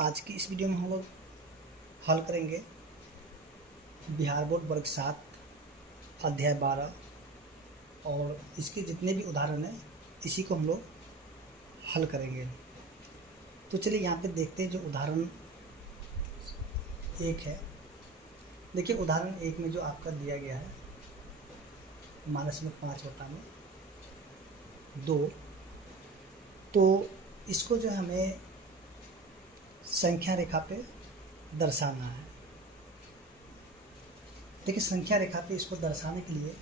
आज की इस वीडियो में हम लोग हल करेंगे बिहार बोर्ड वर्ग 7 अध्याय 12 और इसके जितने भी उदाहरण हैं इसी को हम लोग हल करेंगे। तो चलिए यहाँ पे देखते हैं जो उदाहरण एक है। देखिए उदाहरण एक में जो आपका दिया गया है माइनस में 5/2, तो इसको जो हमें संख्या रेखा पे दर्शाना है। देखिए संख्या रेखा पे इसको दर्शाने के लिए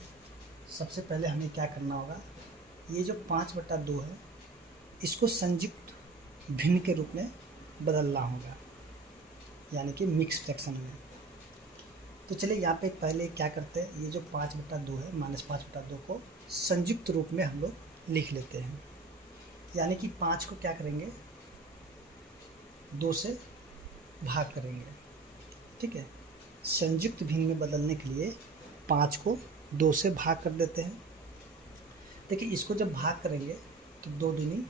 सबसे पहले हमें क्या करना होगा, ये जो 5/2 है इसको संयुक्त भिन्न के रूप में बदलना होगा, यानी कि मिक्स फ्रैक्शन में। तो चलिए यहाँ पे पहले क्या करते हैं, ये जो 5/2 है -5/2 को संयुक्त रूप में हम लोग लिख लेते हैं। यानी कि 5 को क्या करेंगे, 2 से भाग करेंगे। ठीक है, संयुक्त भिन्न में बदलने के लिए 5 को 2 से भाग कर देते हैं। देखिए इसको जब भाग करेंगे तो 2 दूनी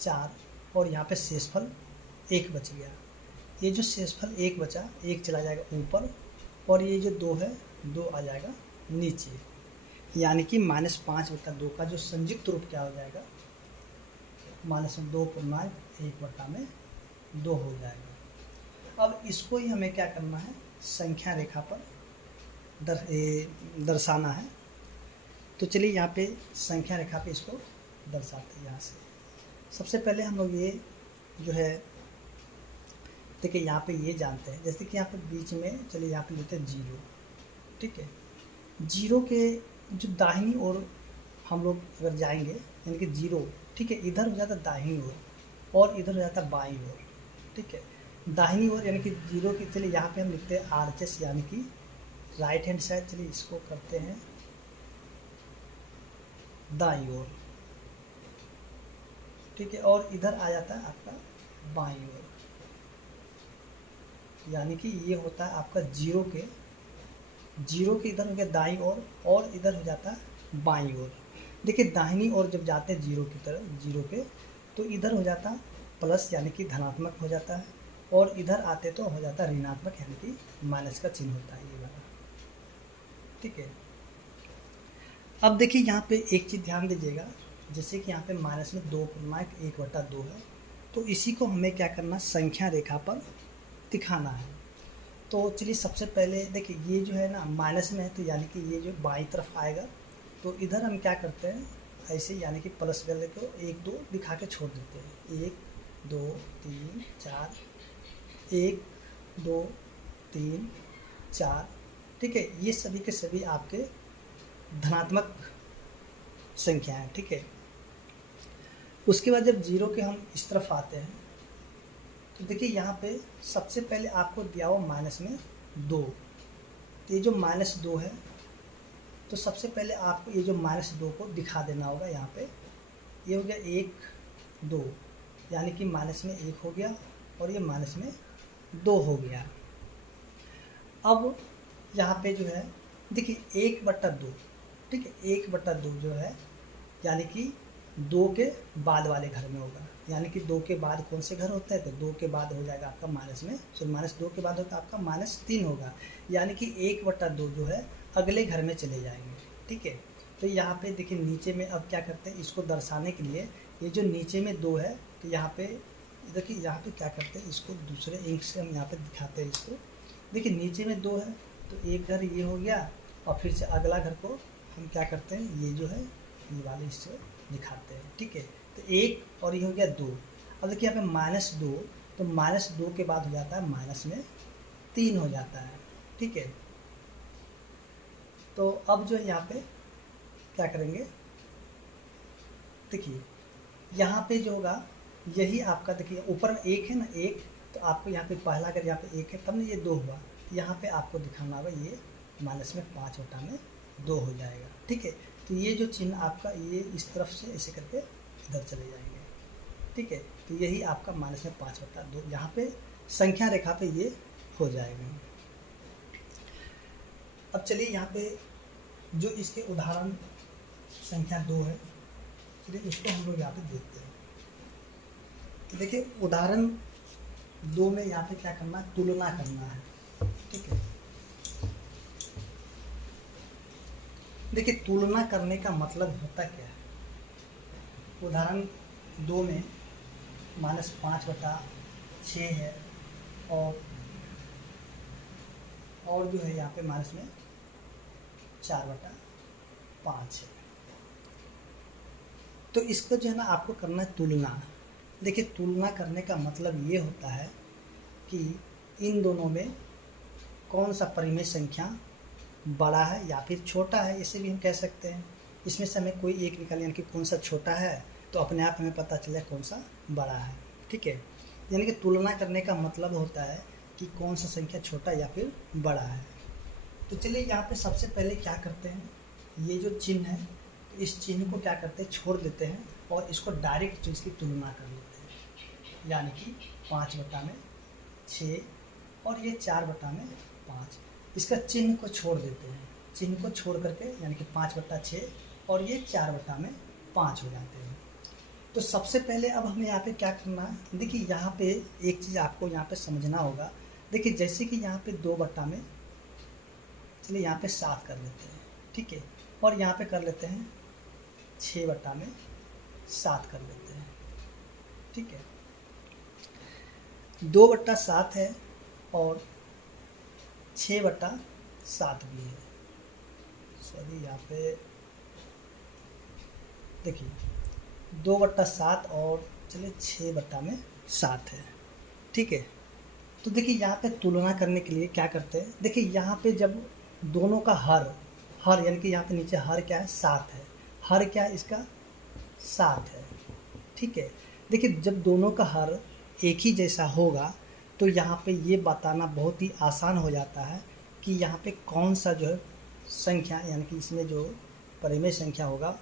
4 और यहाँ पे शेषफल 1 बच गया। ये जो शेषफल 1 बचा, 1 चला जाएगा ऊपर और ये जो 2 है 2 आ जाएगा नीचे। यानी कि -5/2 का जो संयुक्त रूप क्या हो जाएगा, -2/1/2 हो जाएगा। अब इसको ही हमें क्या करना है, संख्या रेखा पर दर्शाना है। तो चलिए यहाँ पे संख्या रेखा पे इसको दर्शाते हैं। यहाँ से सबसे पहले हम लोग ये जो है, देखिए यहाँ पे ये जानते हैं, जैसे कि यहाँ पे बीच में चलिए यहाँ पे लेते हैं 0। ठीक है, 0 के जो दाहिनी ओर हम लोग अगर जाएंगे, यानी कि 0 ठीक है इधर हो जाता दाहिनी ओर और इधर हो जाता बाईं ओर। ठीक है, दाहिनी ओर यानी कि 0 की, चलिए यहाँ पे हम लिखते हैं आरएचएस यानी कि राइट हैंड साइड। चलिए इसको करते हैं दाईं ओर। ठीक है, और इधर आ जाता है आपका बाईं ओर, यानी कि ये होता है आपका 0 के इधर हो गया दाईं ओर और इधर हो जाता है बाईं ओर। देखिए दाहिनी ओर जब जाते हैं 0 की तरफ, 0 के, तो इधर हो जाता प्लस यानी कि धनात्मक हो जाता है और इधर आते तो हो जाता ऋणात्मक यानी कि माइनस का चिन्ह होता है ये वाला। ठीक है, अब देखिए यहाँ पे एक चीज़ ध्यान दीजिएगा, जैसे कि यहाँ पे -2/1/2 है, तो इसी को हमें क्या करना, संख्या रेखा पर दिखाना है। तो चलिए सबसे पहले देखिए ये जो है ना माइनस में है, तो यानी कि ये जो बाईं तरफ आएगा, तो इधर हम क्या करते हैं ऐसे, यानी कि प्लस वाले को 1 2 दिखा के छोड़ देते हैं। 1 2 3 4, 1 2 3 4। ठीक है, ये सभी के सभी आपके धनात्मक संख्या है। ठीक है, उसके बाद जब 0 के हम इस तरफ आते हैं, तो देखिए यहाँ पे सबसे पहले आपको दिया हुआ -2। तो ये जो -2 है, तो सबसे पहले आपको ये जो -2 को दिखा देना होगा। यहाँ पे ये हो गया 1 2, यानी कि माइनस में 1 हो गया और ये माइनस में 2 हो गया। अब यहाँ पे जो है देखिए 1/2। ठीक है, 1/2 जो है यानी कि 2 के बाद वाले घर में होगा। यानी कि 2 के बाद कौन से घर होता है, तो 2 के बाद हो जाएगा आपका -2 के बाद होता है आपका -3 होगा। यानी कि 1/2 जो है अगले घर में चले जाएंगे। ठीक है, तो यहाँ पे देखिए नीचे में अब क्या करते हैं, इसको दर्शाने के लिए ये जो नीचे में 2 है, तो यहाँ पे देखिए यहाँ पे क्या करते हैं, इसको दूसरे इंक से हम यहाँ पे दिखाते हैं इसको। देखिए नीचे में 2 है, तो एक घर ये हो गया और फिर से अगला घर को हम क्या करते हैं, ये जो है ये वाले इससे दिखाते हैं। ठीक है, तो 1 और ये हो गया 2। अब देखिए यहाँ पे -2, तो -2 के बाद हो जाता है -3 हो जाता है। ठीक है, तो अब जो है यहाँ पे क्या करेंगे, देखिए यहाँ पे जो होगा यही आपका, देखिए ऊपर में 1 है ना 1, तो आपको यहाँ पे पहला अगर यहाँ पे 1 है तब ना ये 2 हुआ, तो यहाँ पे आपको दिखाना होगा ये -5/2 हो जाएगा। ठीक है, तो ये जो चिन्ह आपका ये इस तरफ से ऐसे करके इधर चले जाएंगे। ठीक है, तो यही आपका -5/2 यहाँ पे संख्या रेखा पे ये हो जाएगा। अब चलिए यहाँ पे जो इसके उदाहरण संख्या 2 है, चलिए उसको हम लोग यहाँ पे देखते हैं। देखिए उदाहरण दो में यहाँ पे क्या करना है, तुलना करना है। ठीक है, देखिए तुलना करने का मतलब होता क्या है। उदाहरण दो में -5/6 है और जो है यहाँ पे माइनस में 4/5 है। तो इसको जो है ना आपको करना है तुलना। देखिए तुलना करने का मतलब ये होता है कि इन दोनों में कौन सा परिमेय संख्या बड़ा है या फिर छोटा है, इसे भी हम कह सकते हैं। इसमें से हमें कोई एक निकाल, यानी कि कौन सा छोटा है तो अपने आप हमें पता चले कौन सा बड़ा है। ठीक है, यानी कि तुलना करने का मतलब होता है कि कौन सा संख्या छोटा या फिर बड़ा है। तो चलिए यहाँ पे सबसे पहले क्या करते हैं, ये जो चिन्ह है तो इस चिन्ह को क्या करते हैं, छोड़ देते हैं और इसको डायरेक्ट जो इसकी तुलना कर लेते हैं। यानी कि 5/6 और ये 4/5, इसका चिन्ह को छोड़ देते हैं। चिन्ह को छोड़ करके यानी कि 5/6 और ये 4/5 हो जाते हैं। तो सबसे पहले अब हमें यहाँ पे क्या करना है, देखिए यहाँ पे एक चीज़ आपको यहाँ पे समझना होगा। देखिए जैसे कि यहाँ पे 2/में, चलिए यहाँ पे 7 कर लेते हैं। ठीक है, और यहाँ पे कर लेते हैं 6/में 7 कर लेते हैं। ठीक है, 2/7 है और 6/7 भी है। सॉरी, यहाँ पे देखिए 2/7 और चलिए 6/7 है। ठीक है, तो देखिए यहाँ पे तुलना करने के लिए क्या करते हैं, देखिए यहाँ पे जब दोनों का हर यानी कि यहाँ पे नीचे हर क्या है, 7 है। हर क्या है इसका, 7 है। ठीक है, देखिए जब दोनों का हर एक ही जैसा होगा तो यहाँ पे ये बताना बहुत ही आसान हो जाता है कि यहाँ पे कौन सा जो है संख्या, यानी कि इसमें जो परिमेय संख्या होगा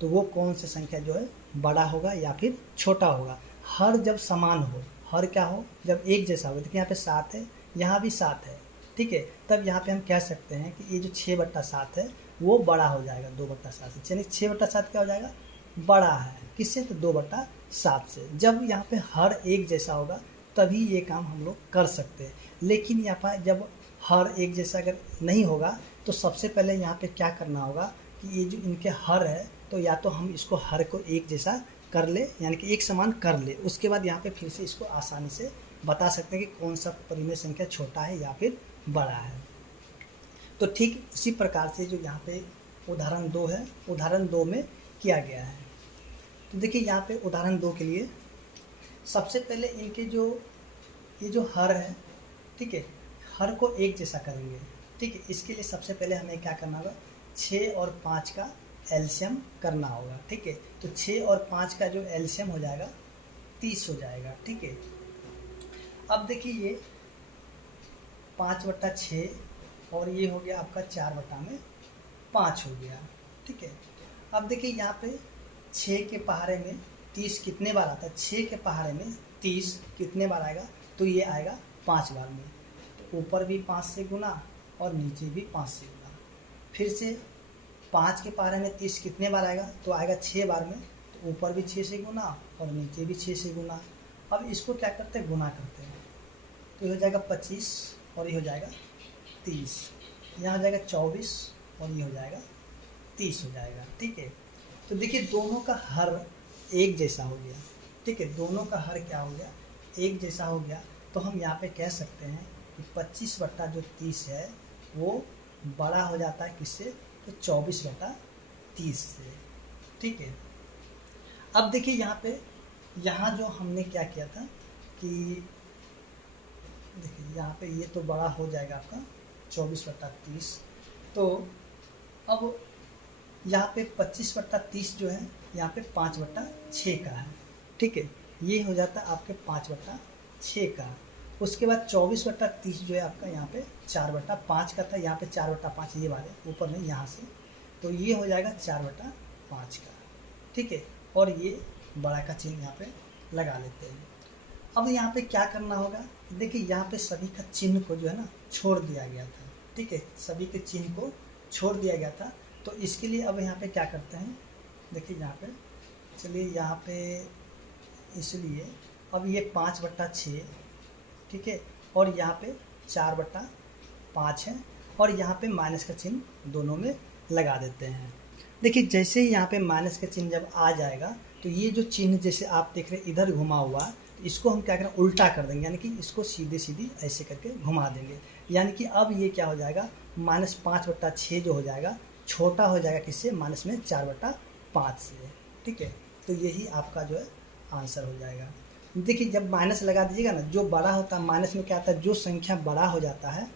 तो वो कौन सी संख्या जो है बड़ा होगा या फिर छोटा होगा। हर जब समान हो, हर क्या हो, जब एक जैसा हो। देखिए यहाँ पे 7 है, यहाँ भी 7 है। ठीक है, तब यहाँ पे हम कह सकते हैं कि ये जो 6/7 है वो बड़ा हो जाएगा 2/7 से। यानी 6/7 क्या हो जाएगा, बड़ा है किससे, तो 2/7 से। जब यहाँ पे हर एक जैसा होगा तभी ये काम हम लोग कर सकते हैं। लेकिन यहाँ पर जब हर एक जैसा अगर नहीं होगा तो सबसे पहले यहाँ पे क्या करना होगा कि ये जो इनके हर है तो या तो हम इसको हर को एक जैसा कर ले, यानी कि एक समान कर ले। उसके बाद यहाँ पे फिर से इसको आसानी से बता सकते हैं कि कौन सा परिमेय संख्या छोटा है या फिर बड़ा है। तो ठीक उसी प्रकार से जो यहाँ पे उदाहरण 2 है, उदाहरण 2 में किया गया है। तो देखिए यहाँ पे उदाहरण 2 के लिए सबसे पहले इनके जो ये जो हर है, ठीक है, हर को एक जैसा करेंगे। ठीक है, इसके लिए सबसे पहले हमें क्या करना होगा, 6 और 5 का एलसीएम करना होगा। ठीक है, तो 6 और 5 का जो एलसीएम हो जाएगा 30 हो जाएगा। ठीक है, अब देखिए ये 5/6 और ये हो गया आपका 4/5 हो गया। ठीक है, अब देखिए यहाँ पे 6 के पहाड़े में 30 कितने बार आता है, 6 के पहाड़े में 30 कितने बार आएगा, तो ये आएगा 5 बार में। तो ऊपर भी 5 से गुना और नीचे भी 5 से गुना। फिर से 5 के पहाड़े में 30 कितने बार आएगा, तो आएगा 6 बार में। तो ऊपर भी 6 से गुना और नीचे भी 6 से गुना। अब इसको क्या करते हैं, गुना करते हैं। तो ये हो जाएगा 25 और ये हो जाएगा 30। यहाँ हो जाएगा 24 और ये हो जाएगा 30 हो जाएगा। ठीक है, तो देखिए दोनों का हर एक जैसा हो गया। ठीक है, दोनों का हर क्या हो गया, एक जैसा हो गया। तो हम यहाँ पे कह सकते हैं कि 25/30 है वो बड़ा हो जाता है किससे, तो 24/30 से। ठीक है, अब देखिए यहाँ पे यहाँ जो हमने क्या किया था कि देखिए यहाँ पे ये तो बड़ा हो जाएगा आपका 24/30। तो अब यहाँ पे 25/30 जो है यहाँ पे 5/6 का है। ठीक है, ये हो जाता है आपके 5/6 का। उसके बाद 24/30 जो है आपका यहाँ पे 4/5 का था, यहाँ पे 4/5 ये वाले ऊपर में यहाँ से, तो ये हो जाएगा 4/5 का। ठीक है, और ये बड़ा का चिन्ह यहाँ पे लगा लेते हैं। अब यहाँ पे क्या करना होगा, देखिए यहाँ पे सभी का चिन्ह को जो है ना छोड़ दिया गया था। ठीक है, सभी के चिन्ह को छोड़ दिया गया था। तो इसके लिए अब यहाँ पे क्या करते हैं, देखिए यहाँ पे, चलिए यहाँ पे, इसलिए अब ये 5/6 ठीक है, और यहाँ पे 4/5 है, और यहाँ पे माइनस का चिन्ह दोनों में लगा देते हैं। देखिए जैसे ही यहाँ पे माइनस का चिन्ह जब आ जाएगा तो ये जो चिन्ह जैसे आप देख रहे हैं इधर घुमा हुआ, तो इसको हम क्या करें, उल्टा कर देंगे, यानी कि इसको सीधी सीधी ऐसे करके घुमा देंगे। यानी कि अब ये क्या हो जाएगा, -5/6 जो हो जाएगा छोटा हो जाएगा किससे, माइनस में 4/5 से। ठीक है, तो यही आपका जो है आंसर हो जाएगा। देखिए जब माइनस लगा दीजिएगा ना, जो बड़ा होता है माइनस में क्या आता है, जो संख्या बड़ा हो जाता है,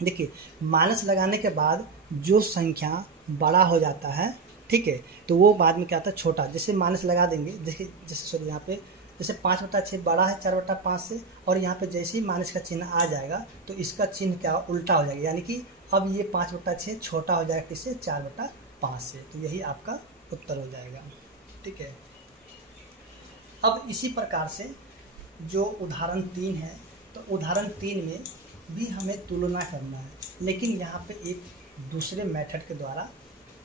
देखिए माइनस लगाने के बाद जो संख्या बड़ा हो जाता है, ठीक है, तो वो बाद में क्या आता है छोटा। जैसे माइनस लगा देंगे, देखिए जैसे सॉरी यहाँ पे जैसे 5/6 बड़ा है 4/5 से, और यहाँ पे जैसे ही माइनस का चिन्ह आ जाएगा तो इसका चिन्ह क्या उल्टा हो जाएगा, यानी कि अब ये 5/6 छोटा हो जाएगा किससे, 4/5 से। तो यही आपका उत्तर हो जाएगा। ठीक है, अब इसी प्रकार से जो उदाहरण 3 है, तो उदाहरण 3 में भी हमें तुलना करना है, लेकिन यहाँ पे एक दूसरे मेथड के द्वारा,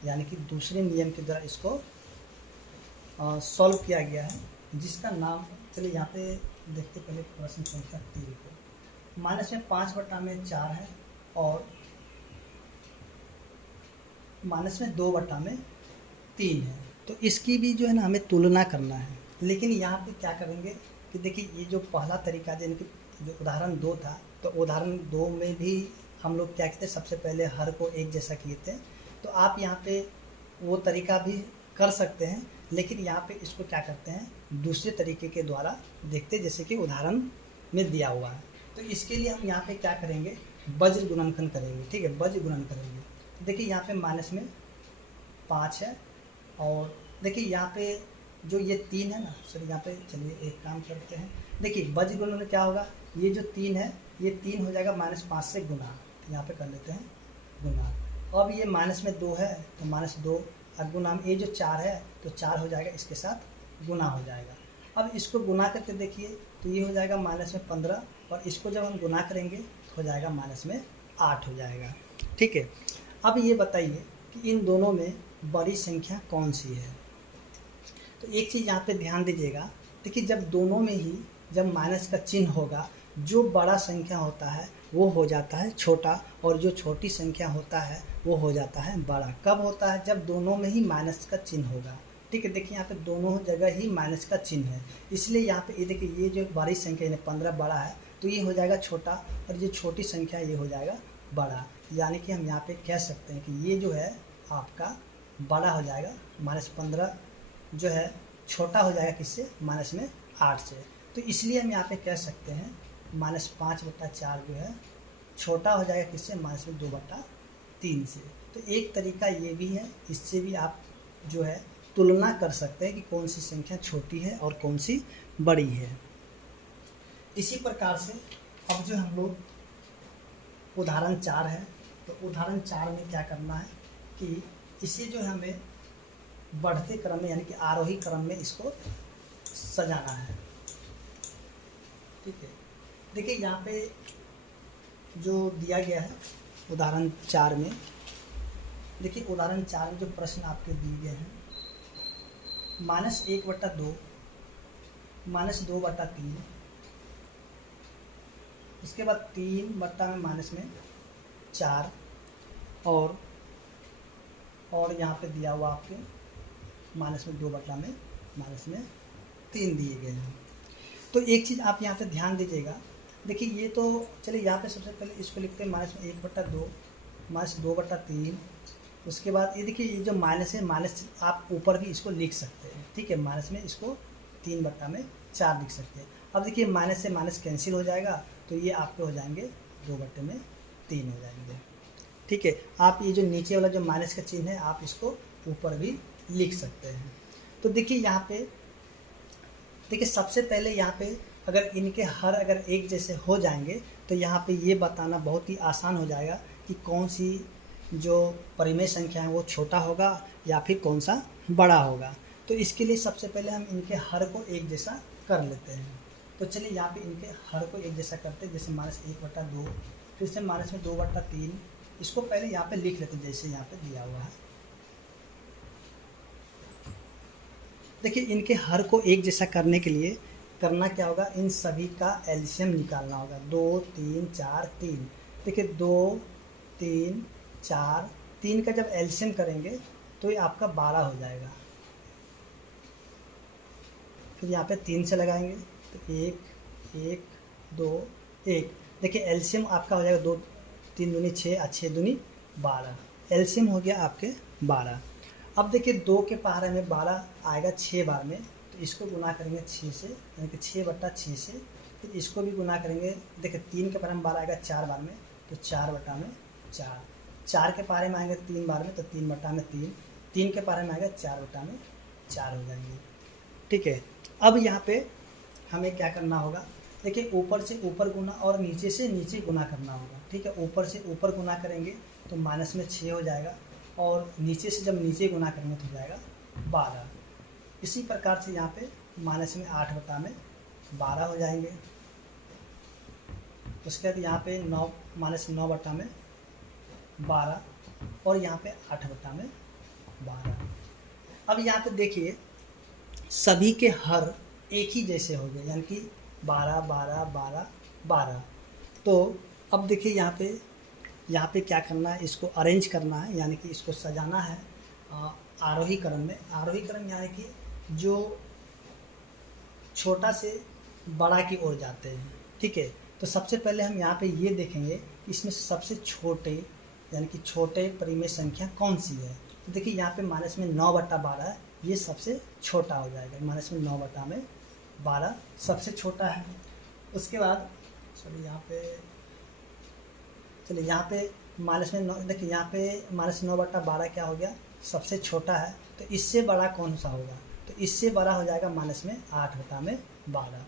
यानी कि दूसरे नियम के द्वारा इसको सॉल्व किया गया है, जिसका नाम, चलिए यहाँ पे देखते पहले प्रश्न संख्या 3 को। माइनस में 5/4 है और माइनस में 2/3 है, तो इसकी भी जो है ना हमें तुलना करना है। लेकिन यहाँ पे क्या करेंगे कि देखिए ये जो पहला तरीका यानी कि जो उदाहरण 2 था, तो उदाहरण 2 में भी हम लोग क्या कहते हैं, सबसे पहले हर को एक जैसा किए थे। तो आप यहाँ पे वो तरीका भी कर सकते हैं, लेकिन यहाँ पे इसको क्या करते हैं, दूसरे तरीके के द्वारा देखते हैं, जैसे कि उदाहरण में दिया हुआ है। तो इसके लिए हम यहाँ पे क्या करेंगे, वज्र गुणनखंड करेंगे। ठीक है, वज्र गुणन करेंगे। तो देखिए यहाँ पे माइनस में 5 है, और देखिए यहाँ पे जो ये 3 है ना, सॉरी यहाँ पे चलिए एक काम करते हैं, देखिए वज्र गुणन में क्या होगा, ये जो 3 है ये 3 हो जाएगा -5 से गुना, तो यहाँ पे कर लेते हैं गुना। अब ये माइनस में 2 है तो -2, और गुना में ये जो 4 है तो 4 हो जाएगा, इसके साथ गुना हो जाएगा। अब इसको गुना करके देखिए तो ये हो जाएगा -15, और इसको जब हम गुना करेंगे तो हो जाएगा -8 हो जाएगा। ठीक है, अब ये बताइए कि इन दोनों में बड़ी संख्या कौन सी है। तो एक चीज़ यहाँ पे ध्यान दीजिएगा, देखिए जब दोनों में ही जब माइनस का चिन्ह होगा, जो बड़ा संख्या होता है वो हो जाता है छोटा, और जो छोटी संख्या होता है वो हो जाता है बड़ा। कब होता है, जब दोनों में ही माइनस का चिन्ह होगा। ठीक है, देखिए यहाँ पे दोनों जगह ही माइनस का चिन्ह है, इसलिए यहाँ पे ये देखिए ये जो बड़ी संख्या यानी 15 बड़ा है तो ये हो जाएगा छोटा, और ये छोटी संख्या ये हो जाएगा बड़ा। यानी कि हम यहाँ पे कह सकते हैं कि ये जो है आपका बड़ा हो जाएगा, -15 जो है छोटा हो जाएगा किससे, -8 से। तो इसलिए हम यहाँ पे कह सकते हैं -5/4 जो है छोटा हो जाएगा किससे, -2/3 से। तो एक तरीका ये भी है, इससे भी आप जो है तुलना कर सकते हैं कि कौन सी संख्या छोटी है और कौन सी बड़ी है। इसी प्रकार से अब जो हम लोग उदाहरण 4 है, तो उदाहरण 4 में क्या करना है कि इसे जो हमें बढ़ते क्रम में यानी कि आरोही क्रम में इसको सजाना है। ठीक है, देखिए यहाँ पे जो दिया गया है उदाहरण 4 में, देखिए उदाहरण 4 में जो प्रश्न आपके दिए गए हैं, -1/2, -2/3, उसके बाद 3/4, और यहाँ पे दिया हुआ आपके -2/3 दिए गए हैं। तो एक चीज़ आप यहाँ पे ध्यान दीजिएगा, देखिए ये तो चलिए यहाँ पे सबसे पहले इसको लिखते हैं -1/2, -2/3, उसके बाद ये देखिए ये जो माइनस है, माइनस आप ऊपर भी इसको लिख सकते हैं। ठीक है, माइनस में इसको 3/4 लिख सकते हैं। अब देखिए माइनस से माइनस कैंसिल हो जाएगा, तो ये आपके हो जाएंगे 2/3 हो जाएंगे। ठीक है, आप ये जो नीचे वाला जो माइनस का चिन्ह है आप इसको ऊपर भी लिख सकते हैं। तो देखिए यहाँ पे देखिए सबसे पहले यहाँ पे अगर इनके हर अगर एक जैसे हो जाएंगे तो यहाँ पे ये बताना बहुत ही आसान हो जाएगा कि कौन सी जो परिमेय संख्या है वो छोटा होगा या फिर कौन सा बड़ा होगा। तो इसके लिए सबसे पहले हम इनके हर को एक जैसा कर लेते हैं। तो चलिए यहाँ पे इनके हर को एक जैसा करते हैं, जैसे -1/2, फिर से -2/3, इसको पहले यहाँ पे लिख लेते हैं जैसे यहाँ पे दिया हुआ है। देखिए इनके हर को एक जैसा करने के लिए करना क्या होगा, इन सभी का एलसीएम निकालना होगा। 2 3 4 3, देखिए 2 3 4 3 का जब एलसीएम करेंगे तो ये आपका 12 हो जाएगा। फिर यहाँ पे 3 से लगाएंगे तो 1 1 2 1, देखिए एलसीएम आपका हो जाएगा 2 3 दूनी 6 और 6 दूनी 12, एलसीएम हो गया आपके 12। अब देखिए 2 के पहाड़े में 12 आएगा 6 बार में, तो इसको गुना करेंगे 6 से, यानी कि 6/6 से। फिर इसको भी गुना करेंगे, देखिए 3 के पहाड़े में 12 आएगा 4 बार में, तो 4/4। 4 के पहाड़े में आएंगे 3 बार में, तो 3/3। 3 के पहाड़े में आएगा 4/4 हो जाएंगे। ठीक है, अब यहाँ पे हमें क्या करना होगा, देखिए ऊपर से ऊपर गुना और नीचे से नीचे गुना करना होगा। ठीक है, ऊपर से ऊपर गुना करेंगे तो माइनस में 6 हो जाएगा, और नीचे से जब नीचे गुना करेंगे तो हो जाएगा 12। इसी प्रकार से यहाँ पे माइनस में 8/12 हो जाएंगे। उसके बाद यहाँ पे 9 माइनस 9/12 और यहाँ पे 8/12। अब यहाँ पे देखिए सभी के हर एक ही जैसे हो गए, यानी कि 12 12 12 12। तो अब देखिए यहाँ पे क्या करना है, इसको अरेंज करना है, यानी कि इसको सजाना है आरोही क्रम में। आरोही क्रम यानी कि जो छोटा से बड़ा की ओर जाते हैं। ठीक है, तो सबसे पहले हम यहाँ पे ये देखेंगे कि इसमें सबसे छोटे यानी कि छोटे परिमेय संख्या कौन सी है। तो देखिए यहाँ पे माइनस में 9/12 है, ये सबसे छोटा हो जाएगा। माइनस में 9/12 सबसे छोटा है। उसके बाद चलिए यहाँ पे माइनस में 9, देखिए यहाँ पे माइनस 9/12 क्या हो गया, सबसे छोटा है। तो इससे बड़ा कौन सा होगा, तो इससे बड़ा हो जाएगा माइनस में 8/12।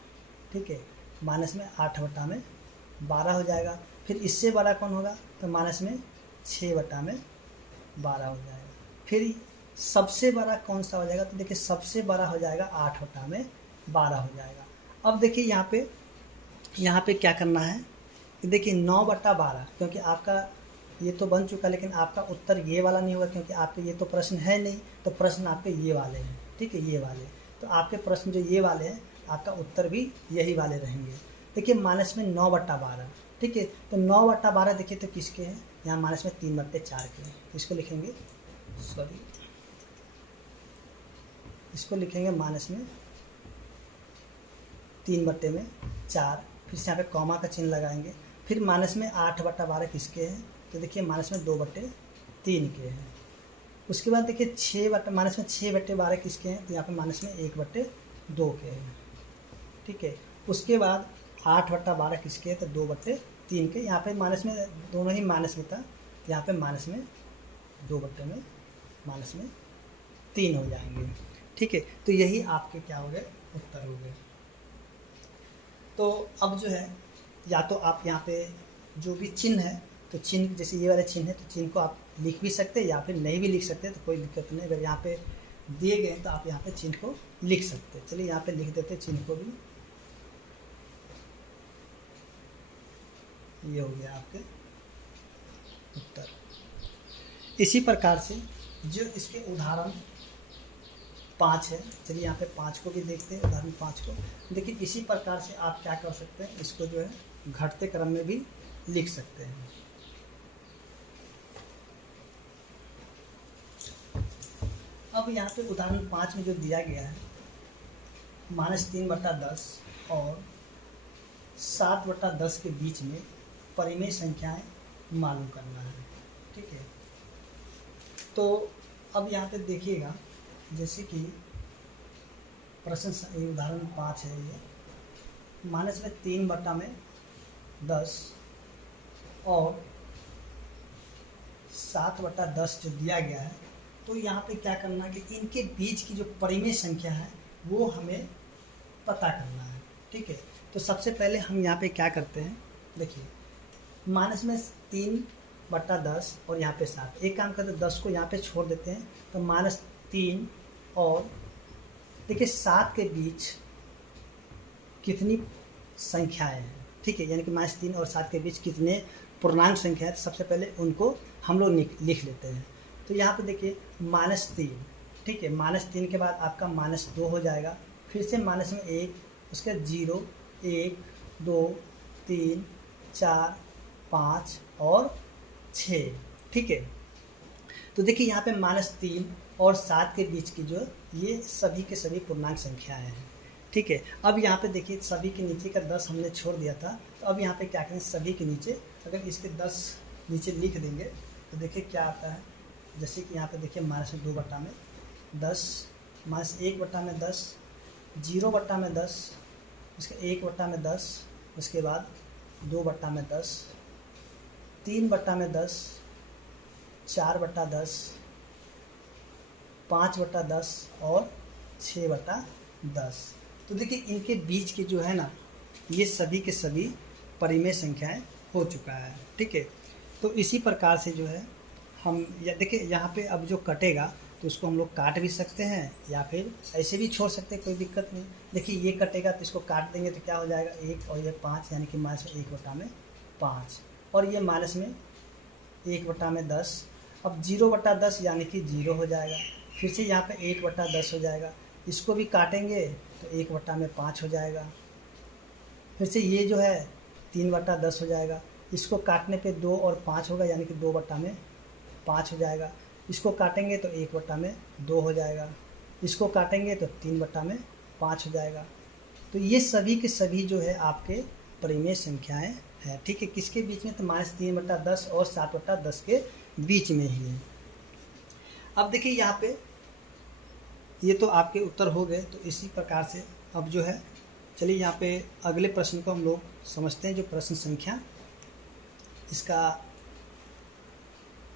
ठीक है, माइनस में 8/12 हो जाएगा। फिर इससे बड़ा कौन होगा, तो माइनस में 6/12 हो जाएगा। फिर सबसे बड़ा कौन सा हो जाएगा, तो देखिए सबसे बड़ा हो जाएगा 8/12 हो जाएगा। अब देखिए यहाँ पे क्या करना है, देखिए 9/12, क्योंकि आपका ये तो बन चुका, लेकिन आपका उत्तर ये वाला नहीं होगा, क्योंकि आपके ये तो प्रश्न है नहीं, तो प्रश्न आपके ये वाले हैं। ठीक है, ये वाले, तो आपके प्रश्न जो ये वाले हैं आपका उत्तर भी यही वाले रहेंगे। देखिए माइनस में 9/12। ठीक है, तो 9/12 देखिए तो किसके हैं, यहाँ माइनस में 3/4 के हैं। इसको लिखेंगे माइनस में 3/4, फिर से यहाँ पे कॉमा का चिन्ह लगाएंगे। फिर माइनस में 8/12 किसके हैं, तो देखिए माइनस में 2/3 के हैं। उसके बाद देखिए माइनस में 6/12 किसके हैं, तो यहाँ पे माइनस में 1/2 के हैं। ठीक है, उसके बाद 8/12 किसके हैं, तो 2/3 के। यहाँ पे माइनस में दोनों ही माइनस में था, यहाँ पे माइनस में 2/3 हो जाएंगे। ठीक है, तो यही आपके क्या हो गए, उत्तर हो गए। तो अब जो है, या तो आप यहाँ पे जो भी चिन्ह है, तो चिन्ह जैसे ये वाले चिन्ह है, तो चिन्ह को आप लिख भी सकते हैं या फिर नहीं भी लिख सकते, तो कोई दिक्कत नहीं। अगर यहाँ पे दिए गए तो आप यहाँ पे चिन्ह को लिख सकते हैं। चलिए यहाँ पे लिख देते हैं चिन्ह को भी। ये हो गया आपके उत्तर। इसी प्रकार से जो इसके उदाहरण 5 है, चलिए यहाँ पे 5 को भी देखते हैं, उदाहरण 5 को। देखिए इसी प्रकार से आप क्या कर सकते हैं, इसको जो है घटते क्रम में भी लिख सकते हैं। अब यहाँ पे उदाहरण 5 में जो दिया गया है, -3/10 और 7/10 के बीच में परिमेय संख्याएं मालूम करना है। ठीक है, तो अब यहाँ पे देखिएगा, जैसे कि प्रश्न ये उदाहरण 5 है, ये माइनस में 3/10 और 7/10 जो दिया गया है, तो यहाँ पे क्या करना है कि इनके बीच की जो परिमेय संख्या है वो हमें पता करना है। ठीक है, तो सबसे पहले हम यहाँ पे क्या करते हैं, देखिए माइनस में 3/10 और यहाँ पे 7, एक काम करते हैं 10 को यहाँ पे छोड़ देते हैं, तो -3 और देखिए 7 के बीच कितनी संख्याएं हैं। ठीक है, यानी कि -3 और 7 के बीच कितने पूर्णांक संख्या है, तो सबसे पहले उनको हम लोग लिख लेते हैं। तो यहाँ पे देखिए -3, ठीक है, -3 के बाद आपका -2 हो जाएगा, फिर से माइनस में 1 उसके 0, 1, 2, 3, 4, 5 और 6। ठीक है, तो देखिए यहाँ पे -3 और 7 के बीच की जो ये सभी के सभी पूर्णांक संख्याएं हैं। ठीक है, अब यहाँ पे देखिए सभी के नीचे का 10 हमने छोड़ दिया था, तो अब यहाँ पे क्या करें, सभी के नीचे अगर इसके 10 नीचे लिख देंगे तो देखिए क्या आता है। जैसे कि यहाँ पे देखिए -2/10, -1/10, 0/10, उसके 1/10, उसके बाद 2/10, 3/10, 4/10, 5/10 और 6/10। तो देखिए इनके बीच के जो है ना, ये सभी के सभी परिमेय संख्याएं हो चुका है। ठीक है, तो इसी प्रकार से जो है हम देखिए यहाँ पे अब जो कटेगा तो उसको हम लोग काट भी सकते हैं या फिर ऐसे भी छोड़ सकते हैं, कोई दिक्कत नहीं। देखिए ये कटेगा तो इसको काट देंगे तो क्या हो जाएगा, 1 और ये 5, यानी कि -1/5 और ये माइनस में 1/10। अब 0/10 यानी कि 0 हो जाएगा। फिर से यहाँ पे 1/10 हो जाएगा, इसको भी काटेंगे तो 1/5 हो जाएगा। फिर से ये जो है 3/10 हो जाएगा, इसको काटने पे 2 और 5 होगा, यानी कि 2/5 हो जाएगा। इसको काटेंगे तो 1/2 हो जाएगा, इसको काटेंगे तो 3/5 हो जाएगा। तो ये सभी के सभी जो है आपके परिमेय संख्याएं हैं। ठीक है, किसके बीच में, तो -3/10 और 7/10 के बीच में ही है। अब देखिए यहाँ पे ये तो आपके उत्तर हो गए। तो इसी प्रकार से अब जो है, चलिए यहाँ पे अगले प्रश्न को हम लोग समझते हैं, जो प्रश्न संख्या इसका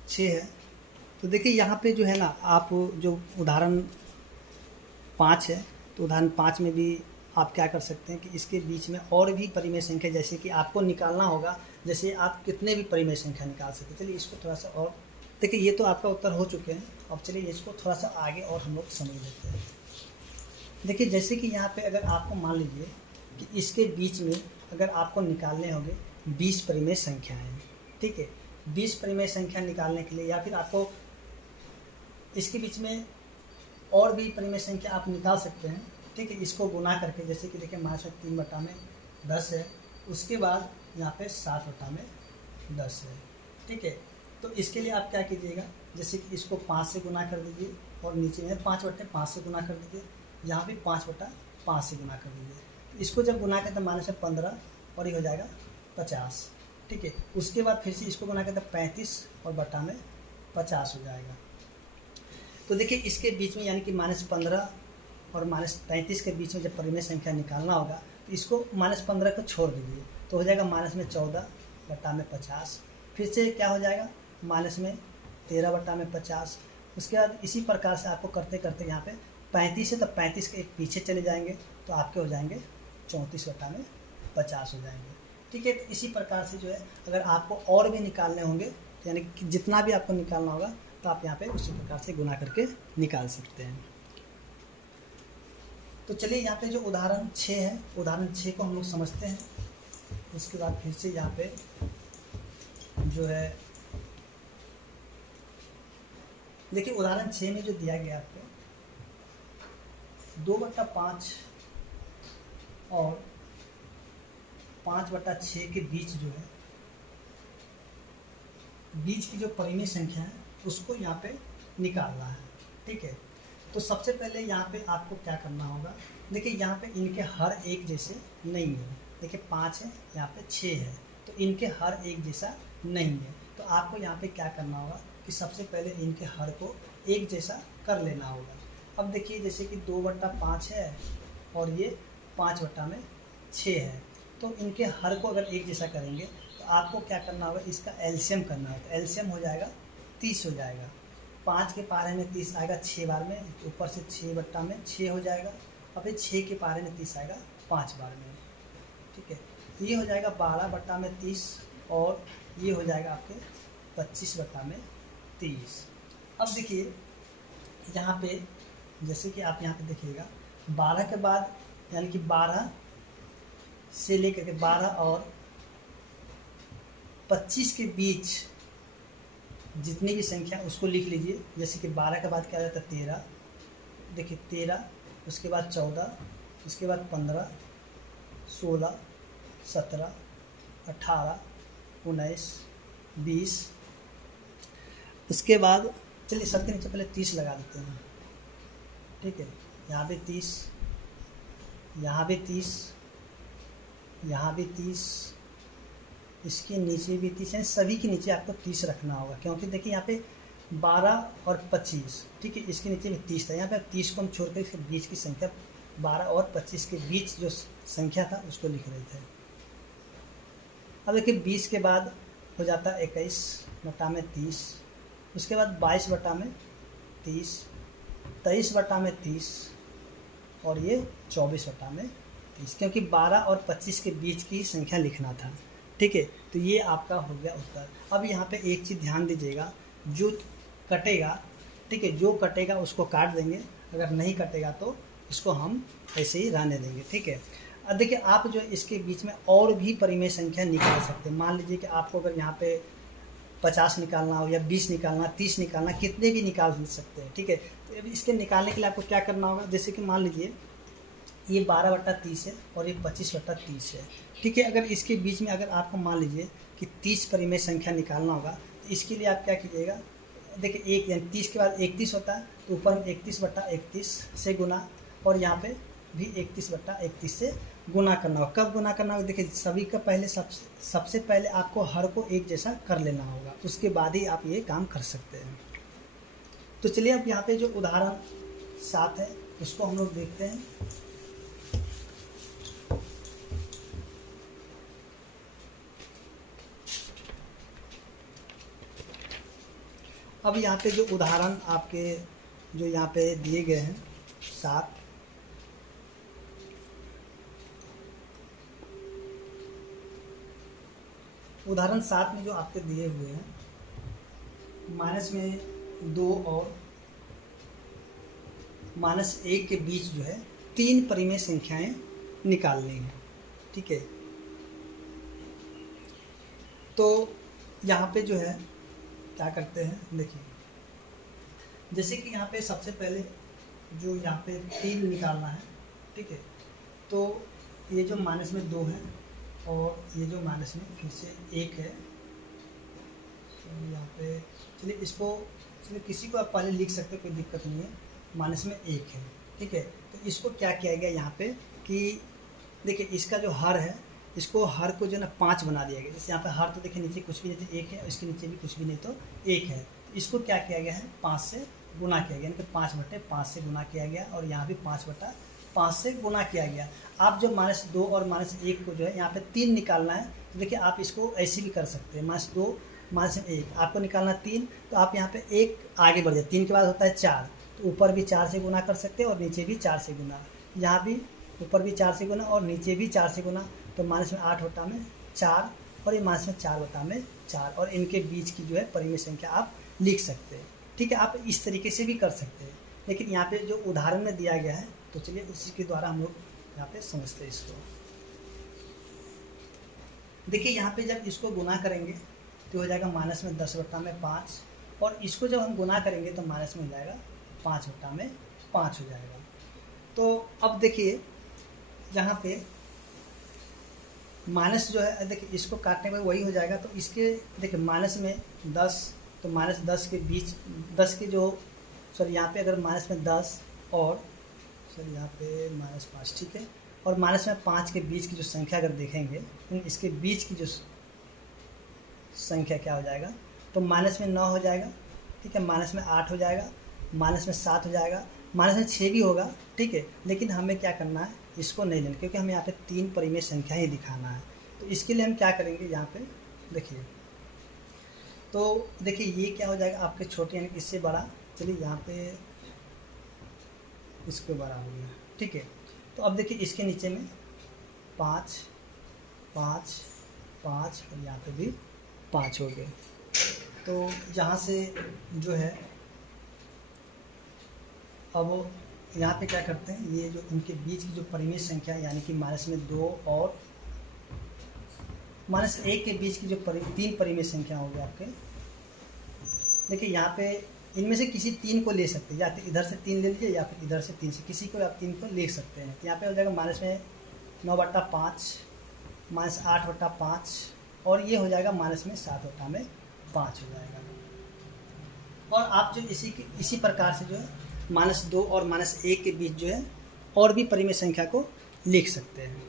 6 है। तो देखिए यहाँ पे जो है ना, आप जो उदाहरण 5 है, तो उदाहरण 5 में भी आप क्या कर सकते हैं कि इसके बीच में और भी परिमेय संख्या, जैसे कि आपको निकालना होगा, जैसे आप कितने भी परिमेय संख्या निकाल सकते हैं। चलिए इसको थोड़ा सा और देखिए, ये तो आपका उत्तर हो चुके हैं। अब चलिए इसको थोड़ा सा आगे और हम लोग समझ लेते हैं। देखिए जैसे कि यहाँ पे अगर आपको मान लीजिए कि इसके बीच में अगर आपको निकालने होंगे 20 परिमेय संख्याएं। ठीक है, 20 परिमेय संख्या निकालने के लिए, या फिर आपको इसके बीच में और भी परिमेय संख्या आप निकाल सकते हैं। ठीक है, इसको गुना करके, जैसे कि देखिए -3/10 है, उसके बाद यहाँ पे 7/10 है। ठीक है, तो इसके लिए आप क्या कीजिएगा, जैसे कि इसको 5 से गुना कर दीजिए और नीचे में 5/5 से गुना कर दीजिए, यहाँ भी 5/5 से गुना कर दीजिए। तो इसको जब गुना करते -15 और ये हो जाएगा 50। ठीक है, उसके बाद फिर से इसको गुना करते 35 और बटा में 50 हो जाएगा। तो देखिए इसके बीच में, यानी कि -15 और -35 के बीच में जब परिमेय संख्या निकालना होगा, तो इसको -15 को छोड़ दीजिए, तो हो जाएगा -14 बटा में 50। फिर से क्या हो जाएगा, -13 बटा में 50। उसके बाद इसी प्रकार से आपको करते करते यहाँ पे 35 है, तो 35 के एक पीछे चले जाएंगे तो आपके हो जाएंगे 34 बटा में 50 हो जाएंगे। ठीक है, तो इसी प्रकार से जो है अगर आपको और भी निकालने होंगे, तो यानी कि जितना भी आपको निकालना होगा, तो आप यहाँ पे उसी प्रकार से गुना करके निकाल सकते हैं। तो चलिए यहाँ पे जो उदाहरण 6 है, उदाहरण 6 को हम लोग समझते हैं। उसके बाद फिर से यहाँ पे जो है, देखिए उदाहरण 6 में जो दिया गया आपको 2/5 और 5/6 के बीच जो है, बीच की जो परिमेय संख्या है उसको यहाँ पे निकालना है। ठीक है, तो सबसे पहले यहाँ पे आपको क्या करना होगा, देखिए यहाँ पे इनके हर एक जैसे नहीं है। देखिए 5 है, यहाँ पे 6 है, तो इनके हर एक जैसा नहीं है। तो आपको यहाँ पे क्या करना होगा कि सबसे पहले इनके हर को एक जैसा कर लेना होगा। अब देखिए जैसे कि 2/5 है और ये 5/6 है, तो इनके हर को अगर एक जैसा करेंगे तो आपको क्या करना होगा, इसका एलसीएम करना होगा। एलसीएम हो जाएगा 30 हो जाएगा। 5 के पारे में 30 आएगा 6 बार में, ऊपर से 6/6 हो जाएगा, और फिर 6 के पारे में 30 आएगा 5 बार में। ठीक है, ये हो जाएगा 12/30 और ये हो जाएगा आपके 25/30। अब देखिए यहाँ पे जैसे कि आप यहाँ पे देखिएगा 12 के बाद, यानी कि 12 से लेकर के 12 और 25 के बीच जितनी भी संख्या उसको लिख लीजिए। जैसे कि 12 के बाद क्या आ जाता है 13, देखिए 13, उसके बाद 14, उसके बाद 15, 16, 17, 18, 19, 20। उसके बाद चलिए सबके नीचे पहले 30 लगा देते हैं, ठीक है। यहाँ भी 30, यहाँ भी 30, यहाँ भी 30, इसके नीचे भी 30 है। सभी के नीचे आपको 30 रखना होगा, क्योंकि देखिए यहाँ पे 12 और 25, ठीक है। इसके नीचे भी 30 था, यहाँ पे 30 को हम छोड़कर इसके बीच की संख्या 12 और 25 के बीच जो संख्या था उसको लिख रहे थे। अब देखिए 20 के बाद हो जाता है 21 बटा में 30, उसके बाद 22 बटा में 30, 23 बटा में 30 और ये 24 बटा में 30, क्योंकि 12 और 25 के बीच की संख्या लिखना था, ठीक है। तो ये आपका हो गया उत्तर। अब यहाँ पे एक चीज़ ध्यान दीजिएगा, जो कटेगा, ठीक है, जो कटेगा उसको काट देंगे, अगर नहीं कटेगा तो इसको हम ऐसे ही रहने देंगे, ठीक है। अब देखिए आप जो इसके बीच में और भी परिमेय संख्या निकाल सकते हैं। मान लीजिए कि आपको अगर यहाँ पे 50 निकालना हो या 20 निकालना, 30 निकालना, कितने भी निकाल सकते हैं, ठीक है। तो इसके निकालने के लिए आपको क्या करना होगा, जैसे कि मान लीजिए ये 12 बटा 30 है और ये 25 बटा 30 है, ठीक है। अगर इसके बीच में अगर आपको मान लीजिए कि 30 परिमेय संख्या निकालना होगा, तो इसके लिए आप क्या कीजिएगा, देखिए एक यानी 30 के बाद 31 होता है, तो ऊपर में 31 बटा 31 से गुना, और यहाँ पे भी 31 बटा 31 से गुना करना होगा। कब गुना करना होगा, देखिए सभी का पहले सबसे पहले आपको हर को एक जैसा कर लेना होगा, उसके बाद ही आप ये काम कर सकते हैं। तो चलिए अब यहाँ पे जो उदाहरण 7 है उसको हम लोग देखते हैं। अब यहाँ पे जो उदाहरण आपके जो यहाँ पे दिए गए हैं 7, उदाहरण 7 में जो आपके दिए हुए हैं, माइनस में 2 और -1 के बीच जो है 3 परिमेय संख्याएं निकालनी हैं, ठीक है। तो यहाँ पे जो है क्या करते हैं, देखिए जैसे कि यहाँ पे सबसे पहले जो यहाँ पे 3 निकालना है, ठीक है। तो ये जो माइनस में 2 है और ये जो माइनस में फिर से 1 है, तो यहाँ पे चलिए इसको, चलिए किसी को आप पहले लिख सकते, कोई दिक्कत नहीं है। माइनस में 1 है, ठीक है। तो इसको क्या किया गया यहाँ पे कि देखिए इसका जो हर है, इसको हर को जो है ना 5 बना दिया गया। जैसे यहाँ पे हर तो देखिए नीचे कुछ भी नहीं तो 1 है, इसके नीचे भी कुछ भी नहीं तो 1 है। तो इसको क्या किया गया है, 5 से गुना किया गया, यानी कि 5 बटे 5 से गुना किया गया, और यहाँ भी 5 बटा 5 से गुना किया गया। आप जो -2 और -1 को जो है यहाँ पे 3 निकालना है, तो देखिए आप इसको ऐसे भी कर सकते हैं। -2 -1 आपको निकालना 3, तो आप यहाँ पे 1 आगे बढ़ जाए, 3 के बाद होता है 4, तो ऊपर भी 4 से गुना कर सकते हैं और नीचे भी 4 से गुना, यहाँ भी ऊपर भी 4 से गुना और नीचे भी 4 से गुना, तो माइनस में 8 बटा में 4 और ये माइनस में 4 बटा में 4, और इनके बीच की जो है परिमेय संख्या आप लिख सकते हैं, ठीक है। आप इस तरीके से भी कर सकते हैं, लेकिन यहाँ पे जो उदाहरण में दिया गया है, तो चलिए उसी के द्वारा हम लोग यहाँ पे समझते हैं इसको। देखिए यहाँ पे जब इसको गुना करेंगे तो हो जाएगा माइनस में 10 बटा में 5, और इसको जब हम गुना करेंगे तो माइनस में हो जाएगा 5 बटा में 5 हो जाएगा। तो अब देखिए यहाँ पे माइनस जो है, देखिए इसको काटने में वही हो जाएगा, तो इसके देखिए माइनस में 10, तो -10 के बीच 10 के जो सॉरी यहाँ पे अगर माइनस में 10 और सॉरी यहाँ पे -5, ठीक है, और माइनस में 5 के बीच की जो संख्या अगर देखेंगे, इसके बीच की जो संख्या क्या हो जाएगा, तो माइनस में 9 हो जाएगा, ठीक है, माइनस में 8 हो जाएगा, माइनस में 7 हो जाएगा, माइनस में 6 भी होगा, ठीक है। लेकिन हमें क्या करना है, इसको नहीं लेना, क्योंकि हमें यहाँ पे 3 परिमेय संख्या ही दिखाना है। तो इसके लिए हम क्या करेंगे, यहाँ पे देखिए, तो देखिए ये क्या हो जाएगा आपके छोटे, यानी इससे बड़ा, चलिए यहाँ पे इसको बड़ा हो गया, ठीक है। तो अब देखिए इसके नीचे में 5 5 5 और यहाँ पे भी 5 हो गए। तो जहाँ से जो है अब यहाँ पे क्या करते हैं, ये जो इनके बीच की जो परिमेय संख्या, यानी कि माइनस में 2 और -1 के बीच की जो 3 परिमेय संख्या हो गए आपके। देखिए यहाँ पे इनमें से किसी 3 को ले सकते हैं, या तो इधर से 3 ले लीजिए या फिर इधर से 3 से, किसी को आप 3 को ले सकते हैं। तो यहाँ पे हो जाएगा माइनस में 9/5 माइनस 8/5 और ये हो जाएगा माइनस में 7/5 हो जाएगा। और आप जो इसी प्रकार से जो है -2 और -1 के बीच जो है और भी परिमेय संख्या को लिख सकते हैं।